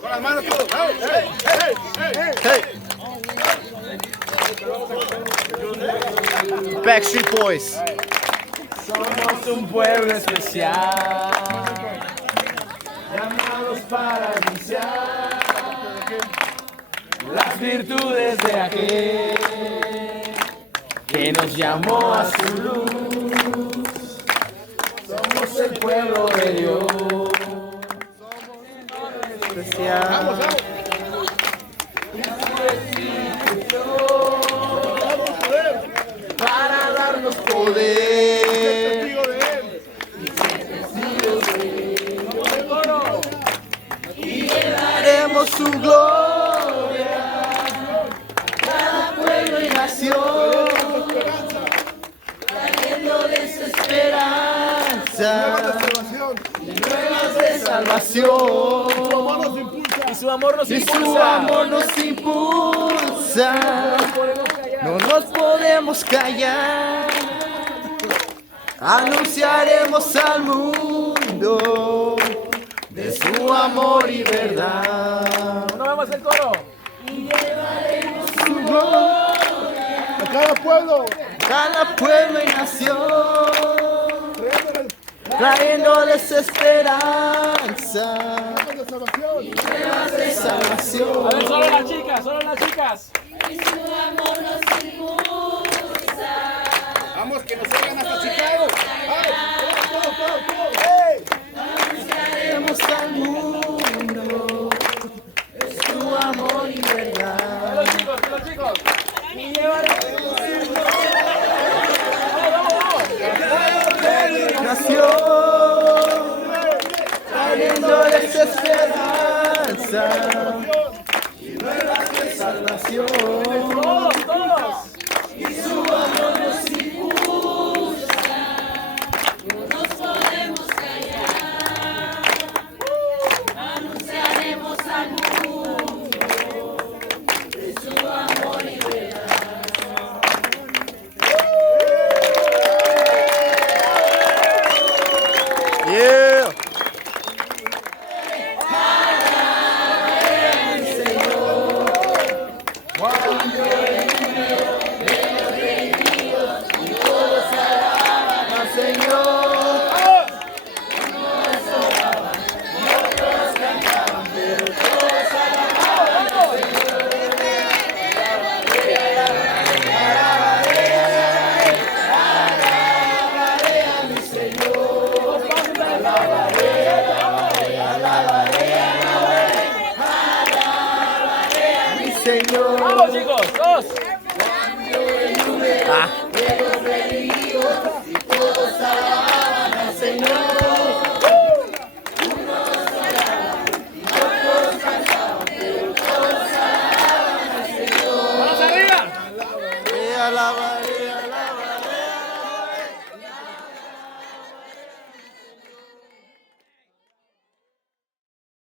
Con las manos todos. ¡Hey! ¡Hey! ¡Hey! Backstreet Boys. Somos un pueblo especial, llamados para anunciar las virtudes de aquel que nos llamó a su luz. Somos el pueblo de Dios. ¡Vamos, vamos! Para darnos poder Testigo de él. haremos su gloria, cada pueblo y nación, trayéndoles esperanza, Salvación. nuevas de salvación. Y su amor nos Y su amor nos impulsa, no nos podemos callar, anunciaremos al mundo de su amor y verdad. No vemos el coro. Y llevaremos su gloria A cada pueblo. a cada pueblo y nación, trayéndoles esperanza, De salvación. de salvación. A ver, solo las chicas, solo las chicas. Vamos, que nos oigan hasta Chicago. Vamos, todos. ¡Hey! Anunciaremos al mundo de su amor y verdad. Los chicos. Y llevaremos nación, trayéndoles esperanza y nuevas de salvación. Todos. Y su amor nos impulsa, no nos podemos callar, anunciaremos al mundo de su amor y verdad. Yeah. Señor, Vamos, chicos, dos. Vamos arriba. Alaba.